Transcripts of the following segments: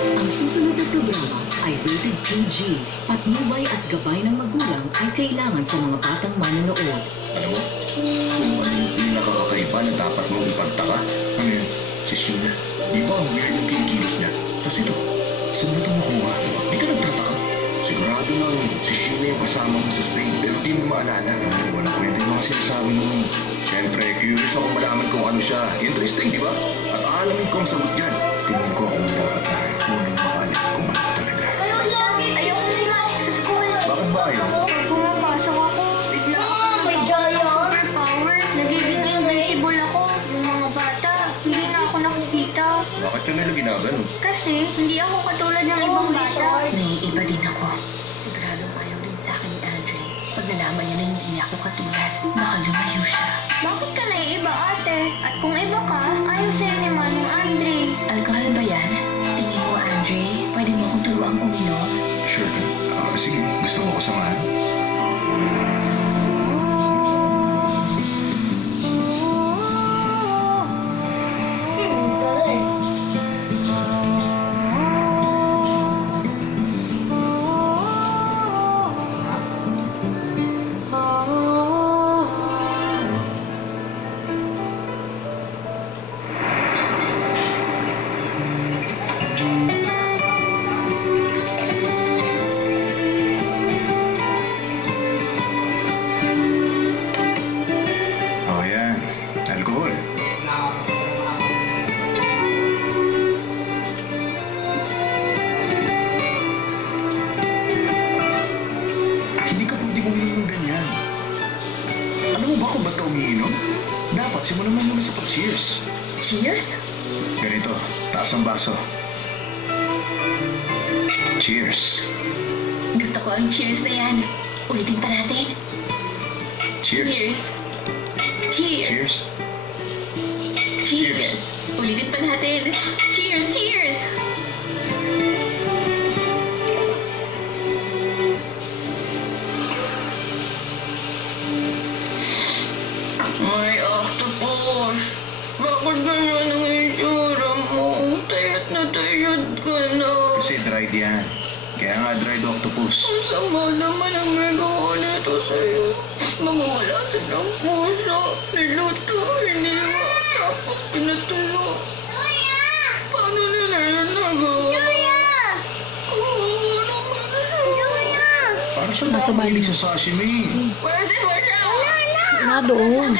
Ang susunod na programa ay rated PG. Patnubay at gabay ng magulang ay kailangan sa mga batang manonood. Alam mo, kung ano yung pinakakakaiba na dapat mong ipagtaka? Ano yun? Si Sheena. Di ba ang weird yung kinikilos niya? Tapos ito, saan na ito makuha? Di ka nagtataka. Sigurado lang si Sheena yung kasama mo sa Spain, pero di mo maalala. Wala pwede yung mga sinasabi mo. Siyempre, curious ako malaman kung ano siya. Interesting, di ba? At aalamin ko ang sagot dyan. Tingin ko kung dapat na unang makalit kung ano ka talaga. Ayoko na pumasok sa school. Bakit ba ayaw? Pumapasok ako, bigla ako ng superpower. Nagiging invisible ako. Yung mga bata, hindi na ako nakikita. Bakit ka nila ginagano? Kasi hindi ako katulad ng ibang bata. Naiiba din ako. Siguradong ayaw din sa akin ni Andre. Pag nalaman niya na hindi niya ako katulad, baka lumayo siya. Bakit ka naiiba, ate? At kung iba ka, ayaw sa'yo ni Manong Andre. Alcohol ba yan? Tingin mo, Andre, pwede mo akong turuang uminom? Sure ka. Sige, gusto mo ko samahan. Simulan mo muna sa pag-cheers. Cheers? Ganito, taas ang baso. Cheers. Gusto ko ang cheers na yan. Ulitin pa natin. Cheers. Cheers. Cheers. Cheers. Ulitin pa natin. Cheers, cheers. May octopus. Bakit ganyan ang itsura mo? Tayat na tayat ka na. Kasi dried yan. Kaya nga dried octopus. Ang sama naman ang magawa nito sa'yo. Mawawala silang puso. Niluto, hiniwa, tapos pinatulo. Paano nila yan nagawa? Kawawa naman siya. Paano siya nakamahilig sa sashimi? Where's it? Na doon.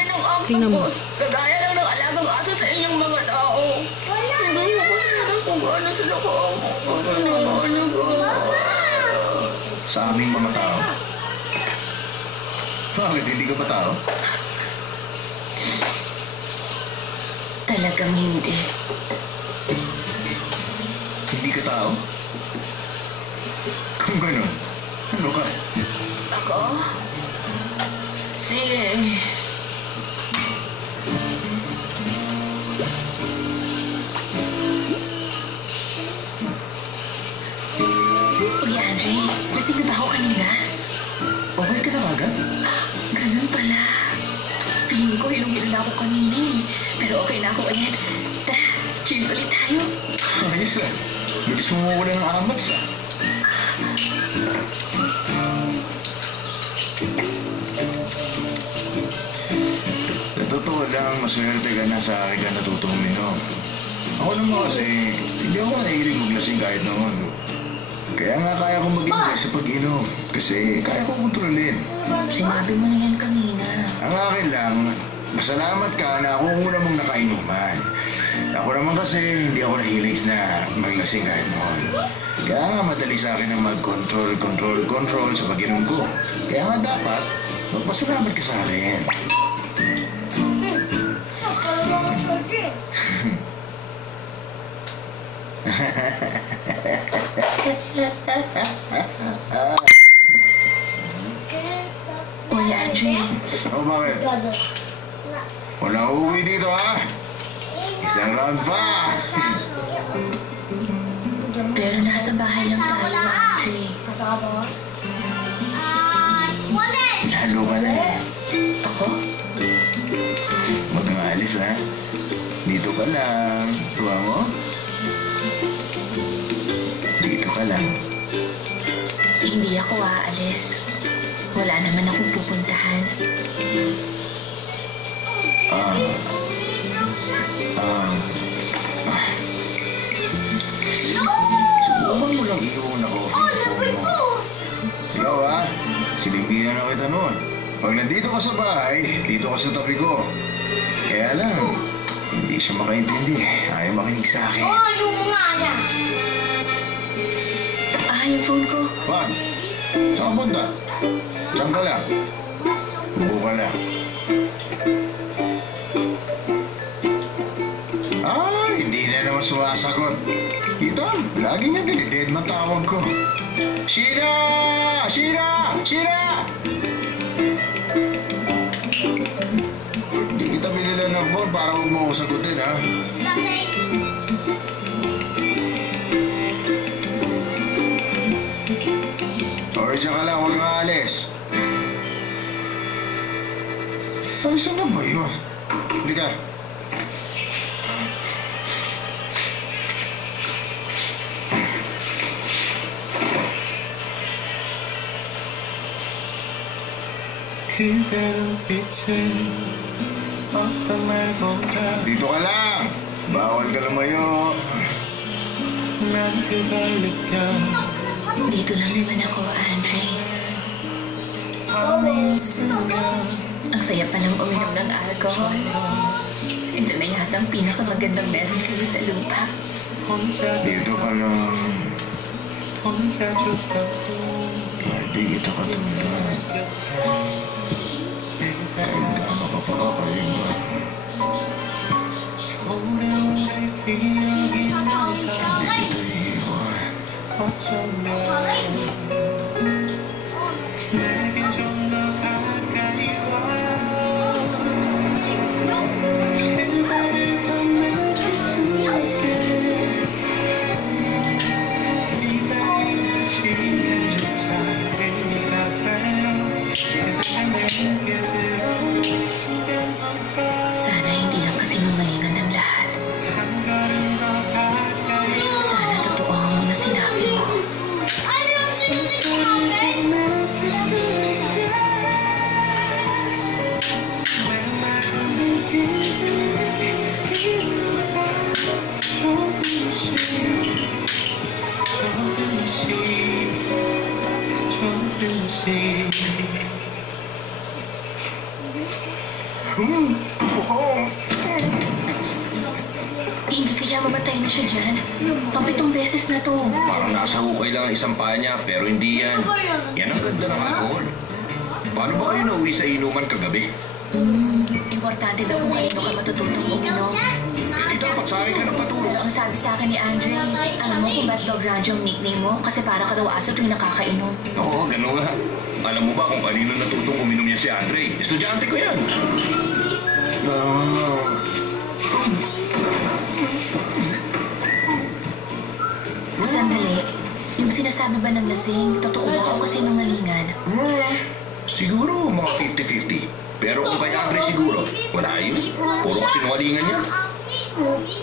Tingnan mo. Kagaya lang ng alagang aso sa inyong mga tao. Hindi ko kasi kung ano sila kaamo. Sa aming mga tao? Bakit? Hindi ka ba tao? Talagang hindi. Hindi ka tao? Kung gano'n, ano ka? Ako? Sige. Uy, Andre, lasing na ba ako kanina? Okay ka na agad? Ganun pala. Feeling ko hilong-hilong na ako kanina eh. Pero okay na ako ulit. Tara, cheers ulit tayo. Ayos ah. Bilis mo mawala ng amats ah. Sa totoo lang, maswerte ka na sa akin ka natutong uminom. Ako naman kasi, hindi ako nahilig maglasing kahit noon. Kaya nga kaya kong mag-enjoy sa pag-inom. Kasi kaya kong kontrolin. Sinabi mo na yan kanina. Ang akin lang, masalamat ka na ako una mong nakainuman. Ako naman kasi hindi ako nahilig na maglasing kahit noon. Kaya nga madali sa akin ang mag-control sa pag-inom ko. Kaya nga dapat, magpasalamat ka sa akin. Uy, Andre. O bakit? Walang uuwi dito ha? Isang round pa! Pero nasa bahay lang tayo, Andre. Lalo ka na eh. Ako? Huwag kang alis ha? Dito ka lang. Tuwa mo? ka lang. Hindi ako aalis. Wala naman akong pupuntahan. Subukan mo lang iwan ako sa phone mo. Ikaw sinibihan na kita noon. Pag nandito ka sa bahay, dito ka sa tabi ko. Kaya lang, hindi siya makaintindi. Ayaw makinig sa akin. Yung nga niya. Yung phone ko. Juan, saan ka punta? Diyan ka lang. Upo ka lang. Hindi na naman sumasagot. Ito, lagi niya dinided matawag ko. Sheena! Sheena! Sheena! Hindi kita binila ng phone para huwag mo ako sagutin, ha? Kasi... Okay, dyan ka lang. Huwag kang aalis. Saan na ba yun? Hindi ka. Dito ka lang. Bawal ka lumayo. Dito lang naman ako, Andre. Ang saya palang uminom ng alcohol. Ito na yata ang pinakamagandang meron kayo sa lupa. Dito ka lang. Hindi kita katulad. Kahit gaano ka pa kakaiba. Hindi kita iiwan. Sana hindi lang kasinungalingan ng lahat. Sana totoo ang mga sinabi mo. Hindi kaya mamatay na siya dyan? Pampitong beses na to. Parang nasa hukay lang ang isang paa niya, pero hindi yan. Yan ang ganda ng alcohol. Paano ba kayo nauwi sa inuman kagabi? Importante daw kung kanino ka matututong uminom. Eh, dapat sa akin ka ng patulong. Ang sabi sa akin ni Andre, alam mo kung ba't Dog Radyo ang nickname mo? Kasi para ka daw aso tuwing nakakainom. Oo, gano'n nga. Alam mo ba kung kanino natutong uminom niya si Andre? Estudyante ko yan. Sandali, yung sinasabi ba ng lasing, totoo ba o kasinungalingan? Siguro mga 50-50. Pero kung kay Andre siguro, wala yun. Puro kasinungalingan niya.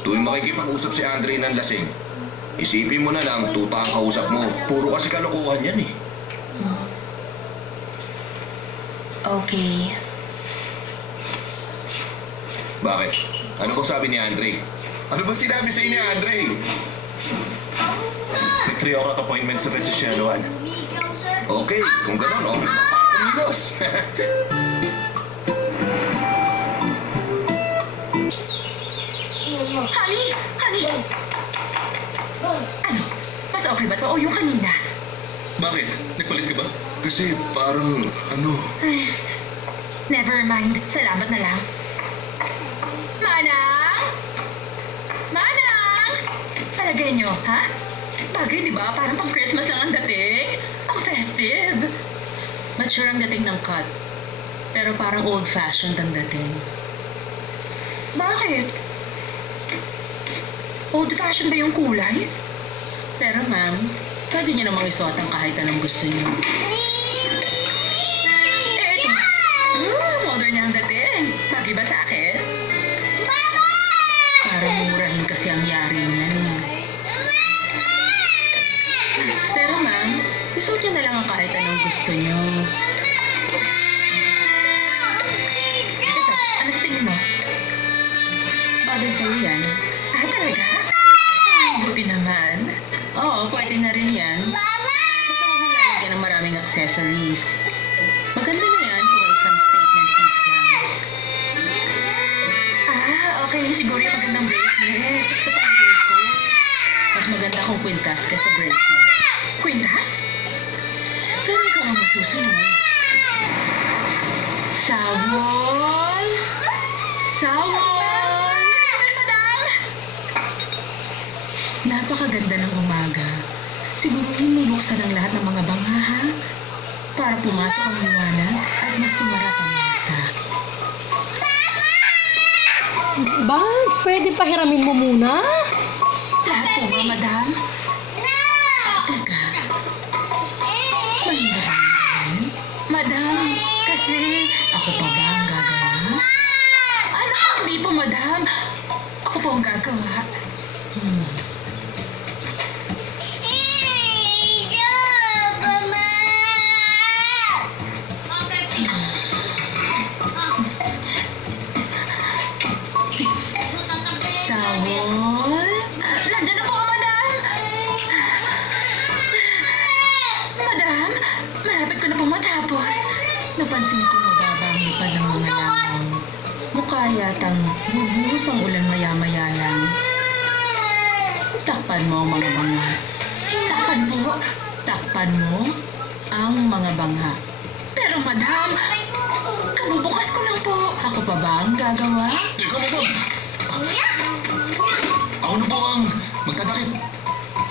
Tuwing makikipag-usap si Andre ng lasing, isipin mo na lang, tuta ang kausap mo. Puro kasi kalokohan yan eh. Okay. Bakit? Ano bang sabi ni Andre? Ano ba sinabi sa'yo ni Andre? May 3 o'clock appointment sa Venezuela. Okay, kung gano'n, oras na para kumilos. Honey! Honey! Ano? Mas okay ba to o yung kanina? Bakit? Nagpalit ka ba? Kasi parang, Ay, never mind. Salamat na lang. Manang! Manang! Palagay nyo, ha? Bagay, di ba? Parang pang Christmas lang ang dating. Ang festive. Mature ang dating ng cut. Pero parang old-fashioned ang dating. Bakit? Old-fashioned ba yung kulay? Pero ma'am, pwede niyo namang isuot ang kahit anong gusto niyo. Eto. Modern na ang dating. Bagay ba sa akin? Parang murahin kasi ang yari niyan eh. Isuot niyo na lang ang kahit anong gusto niyo. Ito, ano sa tingin mo? Bagay sa'yo yan. Talaga? Ay, buti naman. Oo, pwede na rin yan. Basta huwag mo lalagyan ng maraming accessories. Maganda na yan kung isang statement piece lang. Okay. Siguro yung magandang bracelet. Sa palagay ko. Mas maganda kung kwintas ka sa bracelet. Kwintas? Pero ikaw ang masusunod. Sawol! Sawol! Madam! Napakaganda ng umaga. Siguruhin mo buksan ang lahat ng mga bangha, ha? Para pumasok ang liwanag at mas sumarap ang masa. Ba, pwede pahiramin mo muna? Lahat po ba, madam? Teka. Mahirap ang gawin? Madam, kasi ako pa ba ang gagawa? Ano? Hindi po, madam. Ako po ang gagawa. Sawol? Nandiyan na po, madam! Madam, malapit ko na po matapos. Napansin ko mababa ang lipad ng mga langaw. Mukha yatang bubuhos ang ulan maya-maya lang. Takpan mo ang mga bangha. Takpan po. Takpan mo ang mga bangha. Pero madam, kabubukas ko lang po. Ako pa ba ang gagawa? Teka, madam! Ako na po ang magtatakip.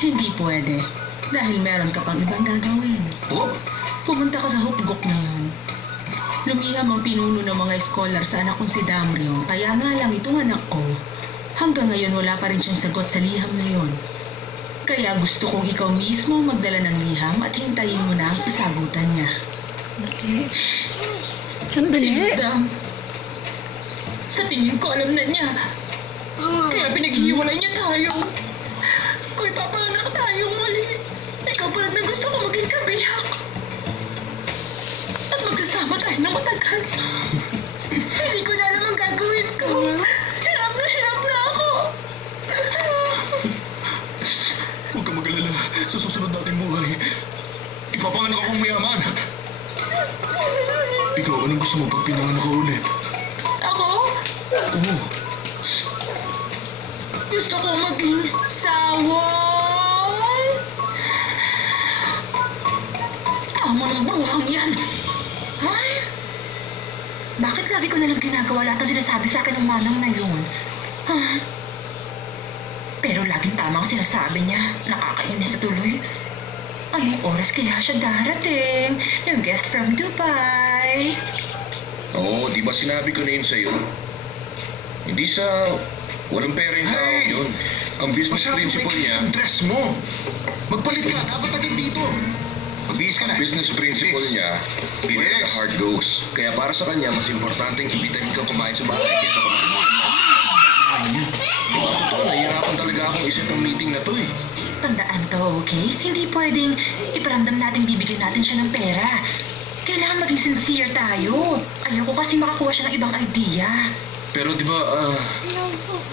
Hindi pwede. Dahil meron ka pang ibang gagawin. Po? Pumunta ka sa hupgok ngayon. Lumiham ang pinuno ng mga scholar sa anak kong si Damrion. Kaya nga lang itong anak ko, hanggang ngayon wala pa rin siyang sagot sa liham na yon. Kaya gusto kong ikaw mismo magdala ng liham at hintayin mo na ang kasagutan niya. Si Sandali. Madam. Sa tingin ko alam na niya. Kaya pinaghihiwalay niya tayo. Kung ipapanganak tayong muli, ikaw pa rin na gusto ko maging kabiyak. At magsasama tayo na matagal. Hindi ko na alam ang gagawin ko. Hirap na ako. Huwag ka mag-alala. Sa susunod nating buhay, ipapanganak akong mayaman. Ikaw, anong gusto mo pag pinanganak ka ulit? Ako? Oo. Gusto ko maging sawol. Tama ng bruhang yan. Ay, bakit lagi ko nalang ginagawa lahat ang sinasabi sa akin ng manang na yun? Pero laging tama ang sinasabi niya. Nakakainis sa tuloy. Anong oras kaya siya darating? Yung guest from Dubai. Oo, di ba sinabi ko na yun sa'yo? Hindi sa walang pera yung tao yun. Ang business principle niya... Ang dress mo! Magpalit ka! Dapat agad dito! Magbihis ka na! Business principle niya, where the heart goes. Kaya para sa kanya, mas importanteng imbitahin kang kumain sa bahay kaysa kumain sa diba, totoo, nahihirapan talaga akong isip ang meeting na to eh. Tandaan to, okay? Hindi pwedeng iparamdam natin bibigyan natin siya ng pera. Kailangan maging sincere tayo. Ayoko kasi makakuha siya ng ibang idea. Pero di ba,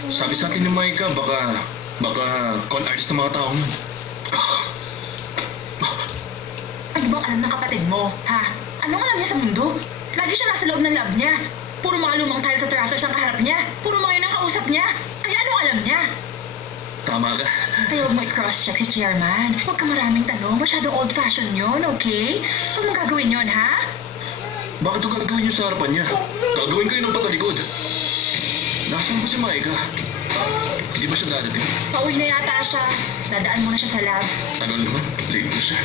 sabi sa atin ni Micah, baka con artist ng mga taong yun. Ano bang alam ng kapatid mo, ha? Anong alam niya sa mundo? Lagi siya nasa loob ng lab niya. Puro mga lumang tile sa terraces ang kaharap niya. Puro mga yun ang kausap niya. Kaya anong alam niya? Tama ka. Kaya huwag mo i-cross-check si Chairman. Huwag ka maraming tanong. Masyadong old-fashioned yun, okay? Huwag mong gagawin yun, ha? Bakit ito gagawin niyo sa harapan niya? Gagawin kayo ng patalikod. Nasaan ba si Micah? Di ba siya dadating? Pauwi na yata siya. Dadaan muna siya sa lab. Tagal naman. Late na siya.